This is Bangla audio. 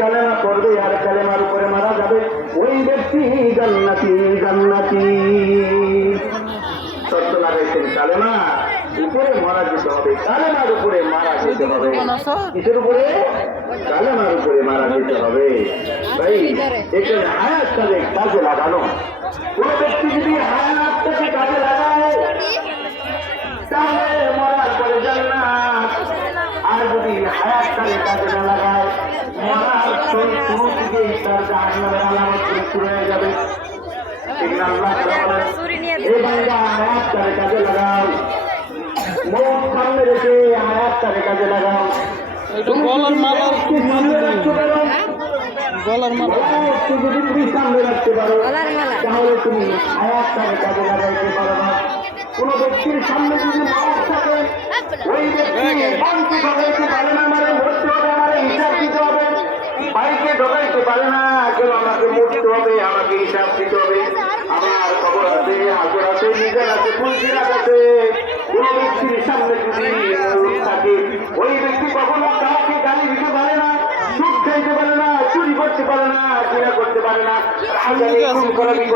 কালেমা পড়বে আর কালেমার উপরে মারা যাবে, ওই ব্যক্তি জান্নাতি জান্নাতি। শর্ত লাগাইছেন কালেমা উপরে মারা যেতে হবে, কালেমার উপরে মারা যেতে হবে। কিসের উপরে? কালেমার উপরে মারা যেতে হবে। ভাই এখানে হায়াতটাকে কাজে লাগানো। কোন ব্যক্তি যদি হায়াতটাকে কাজে লাগায় তাহলে মরার পরে জান্নাত, আর যদি হায়াতটাকে কাজে না লাগায় মরার শুরু থেকেই তার জাহান্নামের আলামত শুরু হয়ে যাবে। এই বান্দা হায়াতটাকে কাজে লাগাও, মৌত সামনে রেখে হায়াতটাকে কাজে লাগাও। গলার মালা যদি তুমি সামনে রাখতে পারো তাহলে তুমি হায়াতটাকে কাজে লাগাইতে পারো না। কোন ব্যক্তির সামনে যদি মাওয়াত থাকে ওই ব্যক্তি বাড়িতে ঢোকাইতে পারে না, মানে মরতে হবে, আমার হিসাব দিতে হবে। বাড়িতে ঢোকাইতে পারে না, কেন আমাকে মরতে হবে, আমাকে হিসাব দিতে হবে। আমার খবর আছে, হাজর আছে, নিজের আছে, পুলিশের আছে। কোন ব্যক্তির সামনে যদি থাকে ওই ব্যক্তি কখনো কাউকে গালি দিতে পারে না, সুদ খাইতে পারে না, চুরি করতে পারে না, জিনা করতে পারে না।